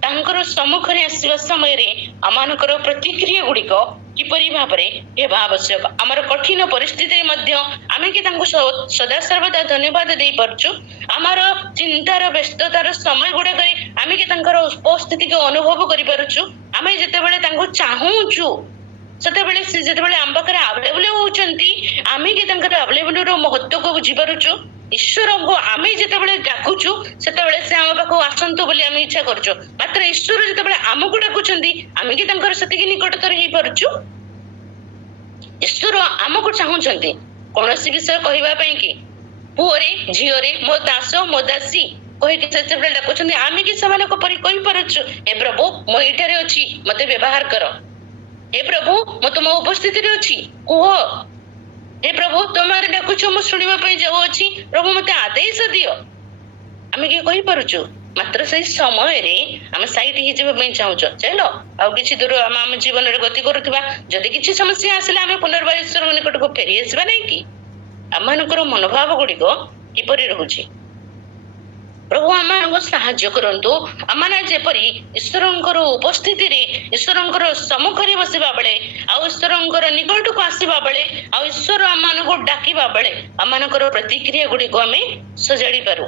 ତାଙ୍କର ସମ୍ମୁଖରେ ଆସିବା ସମୟରେ ଆମମାନଙ୍କର ପ୍ରତିକ୍ରିୟା ଗୁଡିକ କିପରି ଭାବରେ ହେବା ଆବଶ୍ୟକ? ଆମର କଠିନ ପରିସ୍ଥିତିରେ ମଧ୍ୟ ଆମେ କି ତାଙ୍କୁ ସଦାସର୍ବଦା ଧନ୍ୟବାଦ ଦେଇପାରୁଛୁ? ଆମର ଚିନ୍ତାର ବ୍ୟସ୍ତତାର ସମୟ ଗୁଡାକରେ ଆମେ କି ତାଙ୍କର ଉପସ୍ଥିତିକୁ ଅନୁଭବ କରିପାରୁଛୁ? ଆମେ ଯେତେବେଳେ ତାଙ୍କୁ ଚାହୁଁଛୁ, ସେତେବେଳେ ସେ ଯେତେବେଳେ ଆମ ପାଖରେ ଆଭେଲେବୁଲ ହଉଛନ୍ତି, ଆମେ କି ତାଙ୍କର ଆଭେଲେବୁଲର ମହତ୍ଵକୁ ବୁଝିପାରୁଛୁ? ଈଶ୍ୱରଙ୍କୁ ଆମେ ଯେତେବେଳେ ଡାକୁଛୁ, ସେତେବେଳେ ସେ ଆମ ପାଖକୁ ଆସନ୍ତୁ ବୋଲି ଆମେ ଇଚ୍ଛା କରୁଛୁ, ମାତ୍ର ଈଶ୍ୱର ଯେତେବେଳେ ଆମକୁ ଡାକୁଛନ୍ତି, ଆମେ କି ତାଙ୍କର ସେତିକି ନିକଟତର ହେଇପାରୁଛୁ? ଈଶ୍ୱର ଆମକୁ ଚାହୁଁଛନ୍ତି କୌଣସି ବିଷୟ କହିବା ପାଇଁ କି, ପୁଅରେ ଝିଅରେ, ମୋ ଦାସ ମୋ ଦାସୀ କହିକି ସେତେବେଳେ ଡାକୁଛନ୍ତି, ଆମେ କି ସେମାନଙ୍କ ପରି କହିପାରୁଛୁ, ହେ ପ୍ରଭୁ ମୁଁ ଏଇଠାରେ ଅଛି, ମତେ ବ୍ୟବହାର କର। ହେ ପ୍ରଭୁ ମୁଁ ତୁମ ଉପସ୍ଥିତିରେ ଅଛି, କୁହ। ହେ ପ୍ରଭୁ ତମେ ଡାକୁଛ, ମୁଁ ଶୁଣିବା ପାଇଁ ଯାଉଅଛି, ପ୍ରଭୁ ମତେ ଆଦେଶ ଦିଅ। ଆମେ କିଏ କହିପାରୁଛୁ? ମାତ୍ର ସେଇ ସମୟରେ ଆମେ ସାଇଟ୍ ହେଇଯିବା ପାଇଁ ଚାହୁଁଛୁ। ଚାଲ ଆଉ କିଛି ଦୂର ଆମ ଜୀବନରେ ଗତି କରୁଥିବା, ଯଦି କିଛି ସମସ୍ୟା ଆସିଲେ ଆମେ ପୁନର୍ବାର ଈଶ୍ୱରଙ୍କ ନିକଟକୁ ଫେରି ଆସିବା ନାହିଁ କି? ଆମମାନଙ୍କର ମନୋଭାବ ଗୁଡିକ କିପରି ରହୁଛି? ପ୍ରଭୁ ଆମମାନଙ୍କୁ ସାହାଯ୍ୟ କରନ୍ତୁ। ଆମମାନେ ଯେପରି ଈଶ୍ୱରଙ୍କର ଉପସ୍ଥିତିରେ, ଈଶ୍ୱରଙ୍କର ସମ୍ମୁଖରେ ବସିବା ବେଳେ, ଆଉ ଈଶ୍ୱରଙ୍କର ନିକଟକୁ ଆସିବା ବେଳେ, ଆଉ ଈଶ୍ୱର ଆମମାନଙ୍କୁ ଡାକିବା ବେଳେ ଆମମାନଙ୍କର ପ୍ରତିକ୍ରିୟା ଗୁଡିକ ଆମେ ସଜାଡି ପାରୁ,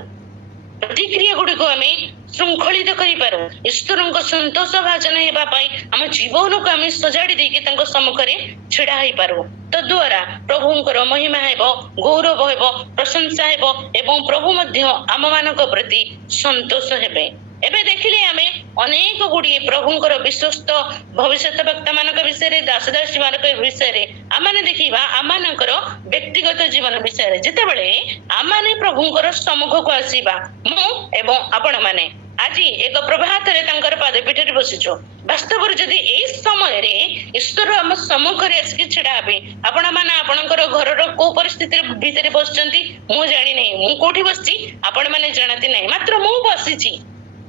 ପ୍ରତିକ୍ରିୟା ଗୁଡିକ ଆମେ ଶୃଙ୍ଖଳିତ କରିପାରୁ, ଈଶ୍ୱରଙ୍କ ସନ୍ତୋଷ ଭାଜନ ହେବା ପାଇଁ ଆମ ଜୀବନକୁ ଆମେ ସଜାଡି ଦେଇକି ତାଙ୍କ ସମ୍ମୁଖରେ ଛିଡା ହେଇପାରୁ। ତଦ୍ୱାରା ପ୍ରଭୁଙ୍କର ମହିମା ହେବ, ଗୌରବ ହେବ, ପ୍ରଶଂସା ହେବ ଏବଂ ପ୍ରଭୁ ମଧ୍ୟ ଆମମାନଙ୍କ ପ୍ରତି ସନ୍ତୋଷ ହେବେ। ଏବେ ଦେଖିଲେ ଆମେ ଅନେକ ଗୁଡିଏ ପ୍ରଭୁଙ୍କର ବିଶ୍ୱସ୍ତ ଭବିଷ୍ୟତ ବକ୍ତା ମାନଙ୍କ ବିଷୟରେ, ଦାସଦାସୀ ମାନଙ୍କ ବିଷୟରେ ଆମେ ଦେଖିବା, ଆମମାନଙ୍କର ବ୍ୟକ୍ତିଗତ ଜୀବନ ବିଷୟରେ। ଯେତେବେଳେ ଆମେ ପ୍ରଭୁଙ୍କର ସମ୍ମୁଖକୁ ଆସିବା, ମୁଁ ଏବଂ ଆପଣ ମାନେ ଆଜି ଏକ ପ୍ରଭାତରେ ତାଙ୍କର ପାଦପୀଠରେ ବସିଛୁ। ବାସ୍ତବରେ ଯଦି ଏଇ ସମୟରେ ଈଶ୍ୱର ଆମ ସମ୍ମୁଖରେ ଆସିକି ଛିଡା ହେବେ, ଆପଣ ମାନେ ଆପଣଙ୍କର ଘରର କୋଉ ପରିସ୍ଥିତି ଭିତରେ ବସିଛନ୍ତି ମୁଁ ଜାଣିନାହିଁ, ମୁଁ କୋଉଠି ବସିଛି ଆପଣ ମାନେ ଜାଣନ୍ତି ନାହିଁ, ମାତ୍ର ମୁଁ ବସିଛି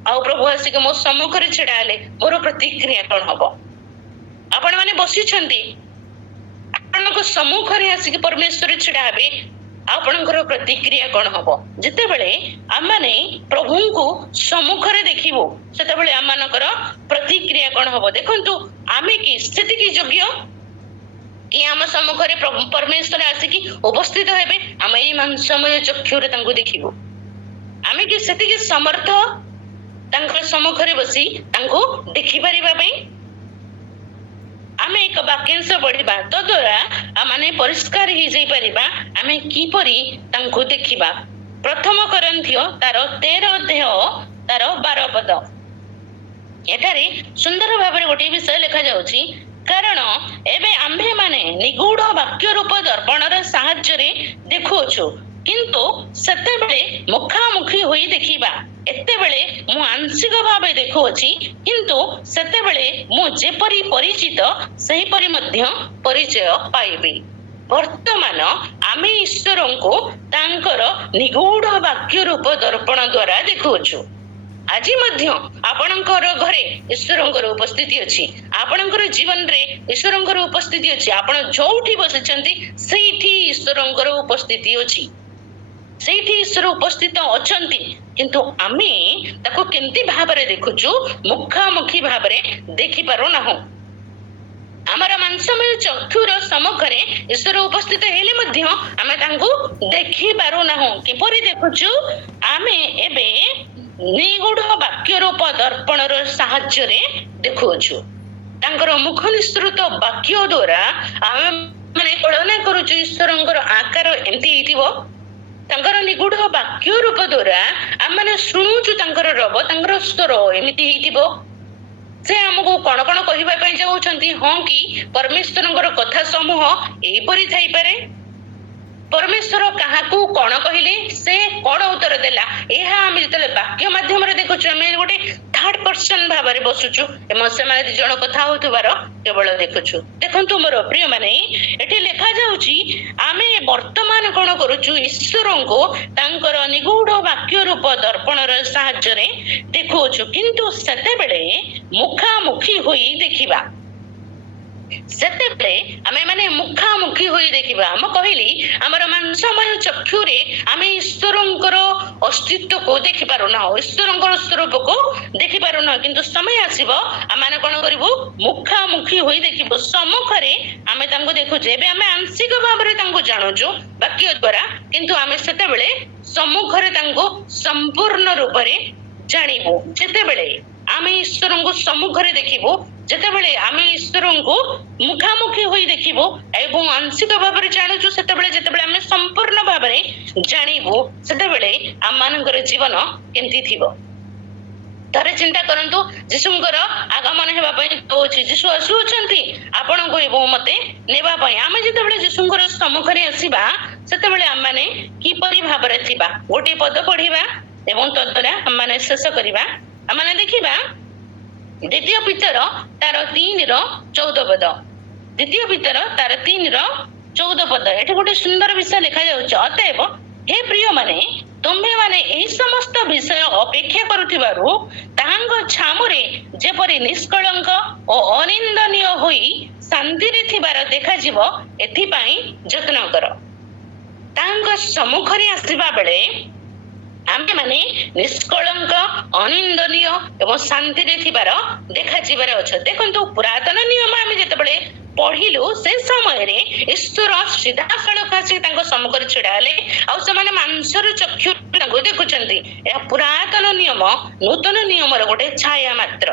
ଆଉ ପ୍ରଭୁ ଆସିକି ମୋ ସମ୍ମୁଖରେ ଛିଡା ହେଲେ ମୋର ପ୍ରତିକ୍ରିୟା କଣ ହବ? ଆପଣ ମାନେ ବସିଛନ୍ତି, ଆପଣଙ୍କ ସମ୍ମୁଖରେ ଆସିକି ପରମେଶ୍ୱର ଛିଡା ହେବେ, ଆପଣଙ୍କର ପ୍ରତିକ୍ରିୟା କଣ ହବ? ଯେତେବେଳେ ଆମେ ପ୍ରଭୁଙ୍କୁ ସମ୍ମୁଖରେ ଦେଖିବୁ ସେତେବେଳେ ଆମମାନଙ୍କର ପ୍ରତିକ୍ରିୟା କଣ ହବ? ଦେଖନ୍ତୁ, ଆମେ କି ସେତିକି ଯୋଗ୍ୟ କି ଆମ ସମ୍ମୁଖରେ ପରମେଶ୍ୱର ଆସିକି ଉପସ୍ଥିତ ହେବେ, ଆମେ ଏଇ ସମୟ ଚକ୍ଷୁରେ ତାଙ୍କୁ ଦେଖିବୁ। ଆମେ କି ସେତିକି ସମର୍ଥ ତାଙ୍କ ସମ୍ମୁଖରେ ବସି ତାଙ୍କୁ ଦେଖିପାରିବା ପାଇଁ? ଆମେ ଏକ ବାକ୍ୟାଂଶ ପଢିବା, ତଦ୍ୱାରା ଆମେ ପରିଷ୍କାର ହେଇଯାଇ ପାରିବା ଆମେ କିପରି ତାଙ୍କୁ ଦେଖିବା। ପ୍ରଥମ କରନ୍ଥୀୟ ତାର 13 ଅଧ୍ୟାୟ ତାର 12 ପଦ। ଏଠାରେ ସୁନ୍ଦର ଭାବରେ ଗୋଟିଏ ବିଷୟ ଲେଖାଯାଉଛି, କାରଣ ଏବେ ଆମ୍ଭେମାନେ ନିଗୂଢ ବାକ୍ୟ ରୂପ ଦର୍ପଣର ସାହାଯ୍ୟରେ ଦେଖୁଅଛୁ, କିନ୍ତୁ ସେତେବେଳେ ମୁଖାମୁଖି ହୋଇ ଦେଖିବା। ଏତେବେଳେ ମୁଁ ଆଂଶିକ ଭାବେ ଦେଖୁଅଛି, କିନ୍ତୁ ସେତେବେଳେ ମୁଁ ଯେପରି ପରିଚିତ ସେହିପରି ମଧ୍ୟ ପରିଚୟ ପାଇବି। ବର୍ତ୍ତମାନ ଆମେ ଈଶ୍ୱରଙ୍କୁ ତାଙ୍କର ନିଗୂଢ ବାକ୍ୟ ରୂପ ଦର୍ପଣ ଦ୍ୱାରା ଦେଖୁଅଛୁ। ଆଜି ମଧ୍ୟ ଆପଣଙ୍କର ଘରେ ଈଶ୍ୱରଙ୍କର ଉପସ୍ଥିତି ଅଛି, ଆପଣଙ୍କର ଜୀବନରେ ଈଶ୍ୱରଙ୍କର ଉପସ୍ଥିତି ଅଛି। ଆପଣ ଯୋଉଠି ବସିଛନ୍ତି ସେଇଠି ଈଶ୍ୱରଙ୍କର ଉପସ୍ଥିତି ଅଛି, ସେଇଠି ଈଶ୍ୱର ଉପସ୍ଥିତ ଅଛନ୍ତି, କିନ୍ତୁ ଆମେ ତାକୁ କେମିତି ଭାବରେ ଦେଖୁଛୁ? ମୁଖାମୁଖି ଭାବରେ ଦେଖିପାରୁନାହୁଁ। ଆମର ମାଂସମୟ ଚକ୍ଷୁର ସମ୍ମୁଖରେ ଈଶ୍ୱର ଉପସ୍ଥିତ ହେଲେ ମଧ୍ୟ ଆମେ ତାଙ୍କୁ ଦେଖିପାରୁନାହୁଁ। କିପରି ଦେଖୁଛୁ? ଆମେ ଏବେ ନିଗୂଢ ବାକ୍ୟ ରୂପ ଦର୍ପଣର ସାହାଯ୍ୟରେ ଦେଖୁଅଛୁ। ତାଙ୍କର ମୁଖ ନିଃସୃତ ବାକ୍ୟ ଦ୍ୱାରା ଆମେ ମାନେ କଳନା କରୁଛୁ ଈଶ୍ୱରଙ୍କର ଆକାର ଏମିତି ହେଇଥିବ। ତାଙ୍କର ନିଗୂଢ ବାକ୍ୟ ରୂପ ଦ୍ୱାରା ଆମେ ଶୁଣୁଛୁ ତାଙ୍କର ରବ, ତାଙ୍କର ସ୍ୱର ଏମିତି ହେଇଥିବ। ସେ ଆମକୁ କଣ କଣ କହିବା ପାଇଁ ଚାହୁଁଛନ୍ତି? ହଁ କି ପରମେଶ୍ୱରଙ୍କର କଥା ସମୂହ ଏହିପରି ଥାଇପାରେ। ପରମେଶ୍ୱର କାହାକୁ କଣ କହିଲେ, ସେ କଣ ଉତ୍ତର ଦେଲା, ଏହା ଆମେ ଯେତେବେଳେ ବାକ୍ୟ ମାଧ୍ୟମରେ ଦେଖୁଛୁ, ଆମେ ଗୋଟେ ଥାର୍ଡ ପର୍ସନ ଭାବରେ ବସୁଛୁ ଏବଂ ସେମାନେ ଦି ଜଣ କଥା ହଉଥିବାର କେବଳ ଦେଖୁଛୁ। ଦେଖନ୍ତୁ ମୋର ପ୍ରିୟ ମାନେ, ଏଠି ଲେଖାଯାଉଛି ଆମେ ବର୍ତ୍ତମାନ କଣ କରୁଛୁ? ଈଶ୍ୱରଙ୍କୁ ତାଙ୍କର ନିଗୂଢ ବାକ୍ୟ ରୂପ ଦର୍ପଣର ସାହାଯ୍ୟରେ ଦେଖୁଅଛୁ, କିନ୍ତୁ ସେତେବେଳେ ମୁଖାମୁଖି ହୋଇ ଦେଖିବା। ସେତେବେଳେ ଆମେ ମାନେ ମୁଖାମୁଖି ହୋଇ ଦେଖିବା। ମୁଁ କହିଲି ଆମର ମାଂସମୟ ଚକ୍ଷୁରେ ଆମେ ଈଶ୍ୱରଙ୍କର ଅସ୍ତିତ୍ୱକୁ ଦେଖିପାରୁନାହୁଁ, ଈଶ୍ୱରଙ୍କର ସ୍ୱରୂପକୁ ଦେଖିପାରୁନାହୁଁ, କିନ୍ତୁ ସମୟ ଆସିବ ଆମେ କଣ କରିବୁ? ମୁଖାମୁଖି ହୋଇ ଦେଖିବୁ। ସମ୍ମୁଖରେ ଆମେ ତାଙ୍କୁ ଦେଖୁଛୁ। ଏବେ ଆମେ ଆଂଶିକ ଭାବରେ ତାଙ୍କୁ ଜାଣୁଛୁ ବାକ୍ୟ ଦ୍ୱାରା, କିନ୍ତୁ ଆମେ ସେତେବେଳେ ସମ୍ମୁଖରେ ତାଙ୍କୁ ସମ୍ପୂର୍ଣ୍ଣ ରୂପରେ ଜାଣିବୁ। ଯେତେବେଳେ ଆମେ ଈଶ୍ୱରଙ୍କୁ ସମ୍ମୁଖରେ ଦେଖିବୁ, ଯେତେବେଳେ ଆମେ ଈଶ୍ୱରଙ୍କୁ ମୁଖାମୁଖି ହୋଇ ଦେଖିବୁ ଏବଂ ଆଂଶିକ ଭାବରେ ଜାଣୁଛୁ, ସେତେବେଳେ ଯେତେବେଳେ ଆମେ ସମ୍ପୂର୍ଣ୍ଣ ଭାବରେ ଜାଣିବୁ, ସେତେବେଳେ ଆମମାନଙ୍କର ଜୀବନ କେମିତି ଥିବ? ଥରେ ଚିନ୍ତା କରନ୍ତୁ, ଯୀଶୁଙ୍କର ଆଗମନ ହେବା ପାଇଁ ଯାଉଛି, ଯୀଶୁ ଆସୁଅଛନ୍ତି ଆପଣଙ୍କୁ ଏବଂ ମତେ ନେବା ପାଇଁ। ଆମେ ଯେତେବେଳେ ଯୀଶୁଙ୍କର ସମ୍ମୁଖରେ ଆସିବା, ସେତେବେଳେ ଆମେ କିପରି ଭାବରେ ଥିବା? ଗୋଟିଏ ପଦ ପଢିବା ଏବଂ ତଦ୍ୱାରା ଆମେ ଶେଷ କରିବା। ଆମେ ଦେଖିବା ଦ୍ୱିତୀୟ ପିତର ତାର 3:14 ପଦ। ଦ୍ୱିତୀୟ ପିତର ତାର 3:14 ପଦ। ଏଠି ଗୋଟେ ସୁନ୍ଦର ବିଷୟ ଲେଖାଯାଉଛି, ଅତଏବ ହେ ପ୍ରିୟ ମାନେ, ତୁମ୍ଭେମାନେ ଏହି ସମସ୍ତ ବିଷୟ ଅପେକ୍ଷା କରୁଥିବାରୁ ତାହାଙ୍କ ଛାମୁରେ ଯେପରି ନିଷ୍କଳଙ୍କ ଓ ଅନିନ୍ଦନୀୟ ହୋଇ ଶାନ୍ତିରେ ଥିବାର ଦେଖାଯିବ, ଏଥିପାଇଁ ଯତ୍ନ କର। ତାଙ୍କ ସମ୍ମୁଖରେ ଆସିବା ବେଳେ ଆମେ ମାନେ ନିଷ୍କଳଙ୍କ, ଅନିନ୍ଦନୀୟ ଏବଂ ଶାନ୍ତିରେ ଥିବାର ଦେଖାଯିବାର ଅଛି। ଦେଖନ୍ତୁ, ପୁରାତନ ନିୟମ ଆମେ ଯେତେବେଳେ ପଢିଲୁ, ସେ ସମୟରେ ଈଶ୍ୱର ସିଧାସଳଖ ଆସି ତାଙ୍କ ସମ୍ମୁଖରେ ଛିଡା ହେଲେ ଆଉ ସେମାନେ ମାଂସର ଚକ୍ଷୁ ତାଙ୍କୁ ଦେଖୁଛନ୍ତି। ଏହା ପୁରାତନ ନିୟମ ନୂତନ ନିୟମର ଗୋଟେ ଛାୟା ମାତ୍ର।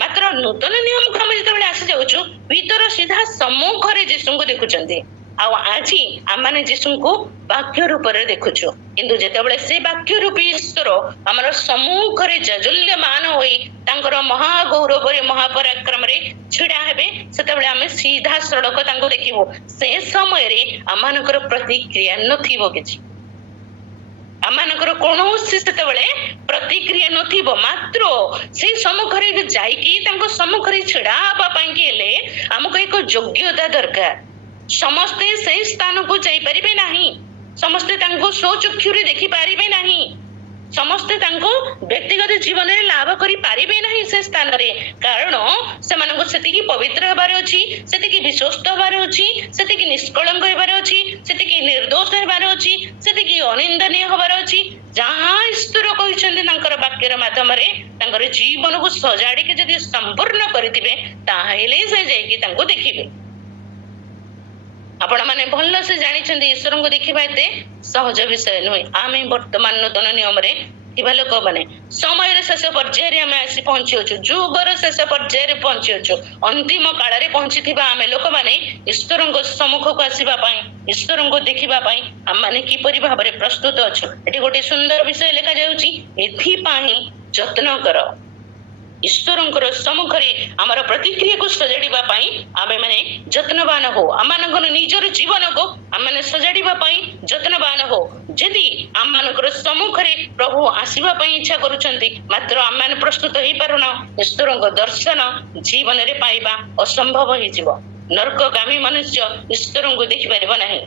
ମାତ୍ର ନୂତନ ନିୟମକୁ ଆମେ ଯେତେବେଳେ ଆସି ଯାଉଛୁ, ଭିତର ସିଧା ସମ୍ମୁଖରେ ଯୀଶୁଙ୍କୁ ଦେଖୁଛନ୍ତି। ଆଉ ଆଜି ଆମମାନେ ଯୀଶୁଙ୍କୁ ବାକ୍ୟ ରୂପରେ ଦେଖୁଛୁ। କିନ୍ତୁ ଯେତେବେଳେ ସେ ବାକ୍ୟ ରୂପୀ ଈଶ୍ୱର ଆମର ସମ୍ମୁଖରେ ଜାଜଲ୍ୟମାନ ହୋଇ ତାଙ୍କର ମହାଗୌରବରେ ମହାପରାକ୍ରମରେ ଛିଡା ହେବେ, ସେତେବେଳେ ଆମେ ସିଧା ସଡ଼କ ତାଙ୍କୁ ଦେଖିବୁ। ସେ ସମୟରେ ଆମମାନଙ୍କର ପ୍ରତିକ୍ରିୟା ନଥିବ କିଛି। ଆମମାନଙ୍କର କୌଣସି ସେତେବେଳେ ପ୍ରତିକ୍ରିୟା ନଥିବ। ମାତ୍ର ସେଇ ସମ୍ମୁଖରେ ଯାଇକି ତାଙ୍କ ସମ୍ମୁଖରେ ଛିଡା ହେବା ପାଇଁ ହେଲେ ଆମକୁ ଏକ ଯୋଗ୍ୟତା ଦରକାର। ସମସ୍ତେ ସେଇ ସ୍ଥାନକୁ ଯାଇପାରିବେ ନାହିଁ। ସମସ୍ତେ ତାଙ୍କୁ ସ୍ୱଚକ୍ଷୁରେ ଦେଖିପାରିବେ ନାହିଁ। ସମସ୍ତେ ତାଙ୍କୁ ବ୍ୟକ୍ତିଗତ ଜୀବନରେ ଲାଭ କରିପାରିବେ ନାହିଁ ସେ ସ୍ଥାନରେ। କାରଣ ସେମାନଙ୍କୁ ସେତିକି ପବିତ୍ର ହେବାର ଅଛି, ସେତିକି ବିଶ୍ୱସ୍ତ ହେବାର ଅଛି, ସେତିକି ନିଷ୍କଳଙ୍କ ହେବାର ଅଛି, ସେତିକି ନିର୍ଦ୍ଦୋଷ ହେବାର ଅଛି, ସେତିକି ଅନିନ୍ଦନୀୟ ହେବାର ଅଛି। ଯାହା ଈଶ୍ୱର କହିଛନ୍ତି ତାଙ୍କର ବାକ୍ୟର ମାଧ୍ୟମରେ ତାଙ୍କର ଜୀବନକୁ ସଜାଡ଼ିକି ଯଦି ସମ୍ପୂର୍ଣ୍ଣ କରିଥିବେ, ତାହେଲେ ସେ ଯାଇକି ତାଙ୍କୁ ଦେଖିବେ। ଆପଣମାନେ ଭଲସେ ଜାଣିଛନ୍ତି ଈଶ୍ୱରଙ୍କୁ ଦେଖିବା ଏତେ ସହଜ ବିଷୟ ନୁହେଁ। ଆମେ ବର୍ତ୍ତମାନ ନୂତନ ନିୟମରେ ଥିବା ଲୋକମାନେ ସମୟର ଶେଷ ପର୍ଯ୍ୟାୟରେ ଆମେ ଆସି ପହଞ୍ଚିଅଛୁ। ଯୁଗର ଶେଷ ପର୍ଯ୍ୟାୟରେ ପହଞ୍ଚିଅଛୁ। ଅନ୍ତିମ କାଳରେ ପହଞ୍ଚିଥିବା ଆମେ ଲୋକମାନେ ଈଶ୍ୱରଙ୍କ ସମ୍ମୁଖକୁ ଆସିବା ପାଇଁ, ଈଶ୍ୱରଙ୍କୁ ଦେଖିବା ପାଇଁ ଆମମାନେ କିପରି ଭାବରେ ପ୍ରସ୍ତୁତ ଅଛୁ। ଏଠି ଗୋଟେ ସୁନ୍ଦର ବିଷୟ ଲେଖାଯାଉଛି, ଏଥିପାଇଁ ଯତ୍ନ କର। ଈଶ୍ୱରଙ୍କର ସମ୍ମୁଖରେ ଆମର ପ୍ରତିକ୍ରିୟାକୁ ସଜାଡ଼ିବା ପାଇଁ ଆମେମାନେ ଯତ୍ନବାନ ହଉ। ଆମମାନଙ୍କର ନିଜର ଜୀବନକୁ ଆମମାନେ ସଜାଡ଼ିବା ପାଇଁ ଯତ୍ନବାନ ହଉ। ଯଦି ଆମମାନଙ୍କର ସମ୍ମୁଖରେ ପ୍ରଭୁ ଆସିବା ପାଇଁ ଇଚ୍ଛା କରୁଛନ୍ତି, ମାତ୍ର ଆମମାନେ ପ୍ରସ୍ତୁତ ହେଇପାରୁନାହୁଁ, ଈଶ୍ୱରଙ୍କ ଦର୍ଶନ ଜୀବନରେ ପାଇବା ଅସମ୍ଭବ ହେଇଯିବ। ନର୍କଗାମୀ ମନୁଷ୍ୟ ଈଶ୍ୱରଙ୍କୁ ଦେଖିପାରିବ ନାହିଁ।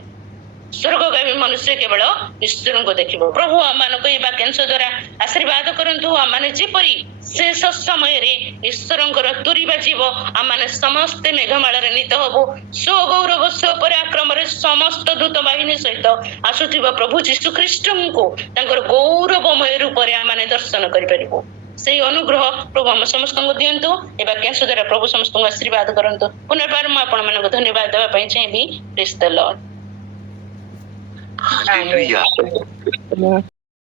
ସ୍ୱର୍ଗଗାମୀ ମନୁଷ୍ୟ କେବଳ ଈଶ୍ୱରଙ୍କୁ ଦେଖିବ। ପ୍ରଭୁ ଆମମାନଙ୍କୁ ଏହି ବାକ୍ୟାଂଶ ଦ୍ୱାରା ଆଶୀର୍ବାଦ କରନ୍ତୁ। ଆମମାନେ ଯେପରି ଶେଷ ସମୟରେ ଈଶ୍ୱରଙ୍କର ତୁରୀ ବାଜିବ, ଆମମାନେ ସମସ୍ତେ ମେଘମାଳାରେ ନୀତ ହବୁ। ସ୍ୱଗୌରବ ସ୍ୱପରାକ୍ରମରେ ସମସ୍ତ ଦୂତ ବାହିନୀ ସହିତ ଆସୁଥିବା ପ୍ରଭୁ ଯୀଶୁ ଖ୍ରୀଷ୍ଟଙ୍କୁ ତାଙ୍କର ଗୌରବମୟ ରୂପରେ ଆମମାନେ ଦର୍ଶନ କରିପାରିବୁ। ସେଇ ଅନୁଗ୍ରହ ପ୍ରଭୁ ଆମ ସମସ୍ତଙ୍କୁ ଦିଅନ୍ତୁ। ଏ ବାକ୍ୟାଂଶ ଦ୍ୱାରା ପ୍ରଭୁ ସମସ୍ତଙ୍କୁ ଆଶୀର୍ବାଦ କରନ୍ତୁ। ପୁନର୍ବାର ମୁଁ ଆପଣମାନଙ୍କୁ ଧନ୍ୟବାଦ ଦେବା ପାଇଁ ଚାହିଁବି। ପ୍ରେଜ୍ ଦ ଲର୍ଡ। Hallelujah.